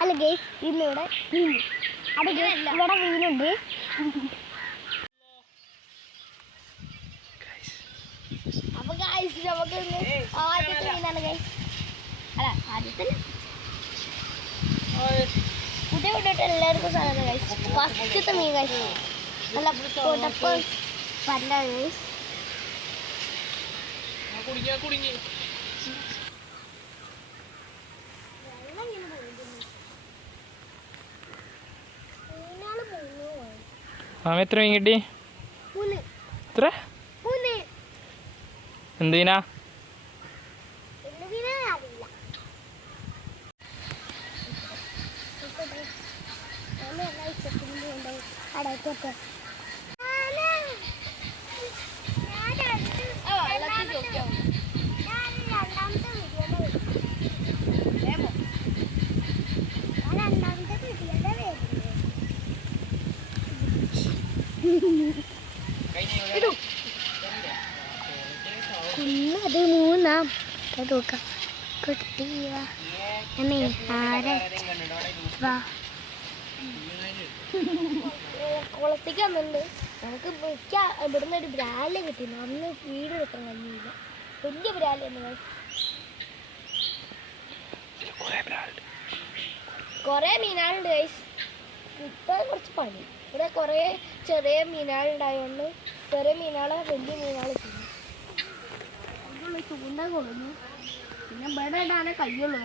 അല്ല ഗേസ് ഇന്നിവിടെ മീൻ. അത് ഇവിടെ മീനുണ്ട്. അപ്പൊ ഗൈസ് നമുക്ക് ഇന്ന് ആദ്യത്തെ മീനാണ് ഗൈസ്. അല്ല ആദ്യത്തെ പുതിയ വിട്ടിട്ട് എല്ലാവർക്കും സാധനം ഗൈസ്. ഫസ്റ്റത്തെ മീൻ ഗൈസ്. നല്ല പൊട്ടപ്പ് പല്ല ഗൈസ്. കുടുങ്ങി കുടുങ്ങി മീനാൾ മൂന്ന് മാമ എത്ര മീൻ കിട്ടി? എത്ര? എന്തിനാ എന്ത് കുന്നത് മൂന്നാം നോക്കാം കുളത്തേക്ക് വന്നിട്ടുണ്ട് നമുക്ക് മിക്ക ഇവിടുന്ന് ഒരു ബ്രാല കിട്ടിയിരുന്നു അന്ന് വീട് കിട്ടാൻ കഴിഞ്ഞില്ല വലിയ ബ്രാലാണ് കുറേ മീനാളുണ്ട് ഗൈസ് പണി. ഇവിടെ കുറേ ചെറിയ മീനുകളുണ്ടായതുകൊണ്ട് ചെറിയ മീനുകളെ വലിയ മീനാൾ തിന്നു. ചൂണ്ട കൊള്ളുന്നു പിന്നെ ഇവിടെ ഇടാനേ കയ്യുള്ളൂ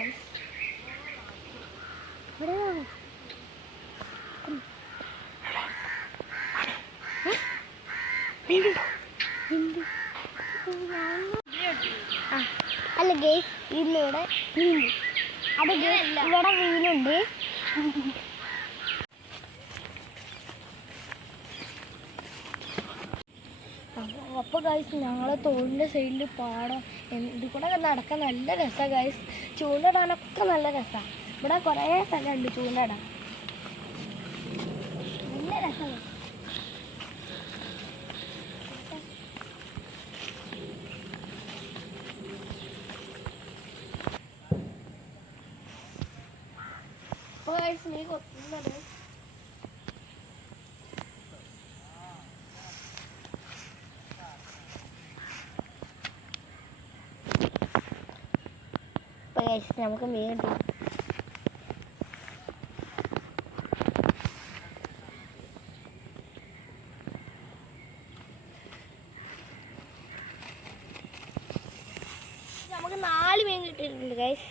ഇവിടെ അല്ല ഗേസ് ഇന്നിവിടെ മീൻ അത് ഇവിടെ മീനുണ്ട്. അപ്പോൾ ഗൈസ് ഞങ്ങളെ തോടിന്റെ സൈഡിൽ പാടം ഇത് കൂടെ നടക്കാൻ നല്ല രസമാണ് ഗൈസ് ചൂണ്ടിടാനൊക്കെ നല്ല രസമാണ് ഇവിടെ കുറേ സ്ഥലമുണ്ട് ചൂണ്ടിടാൻ നല്ല രസമാണ് അപ്പോൾ ഗൈസ് നീ കൊത്തുന്നത് അപ്പോൾ ഗൈസ് നമുക്ക് മീൻ കിട്ടും. നമുക്ക് നാല് മീൻ കിട്ടിയിട്ടുണ്ട് ഗൈസ്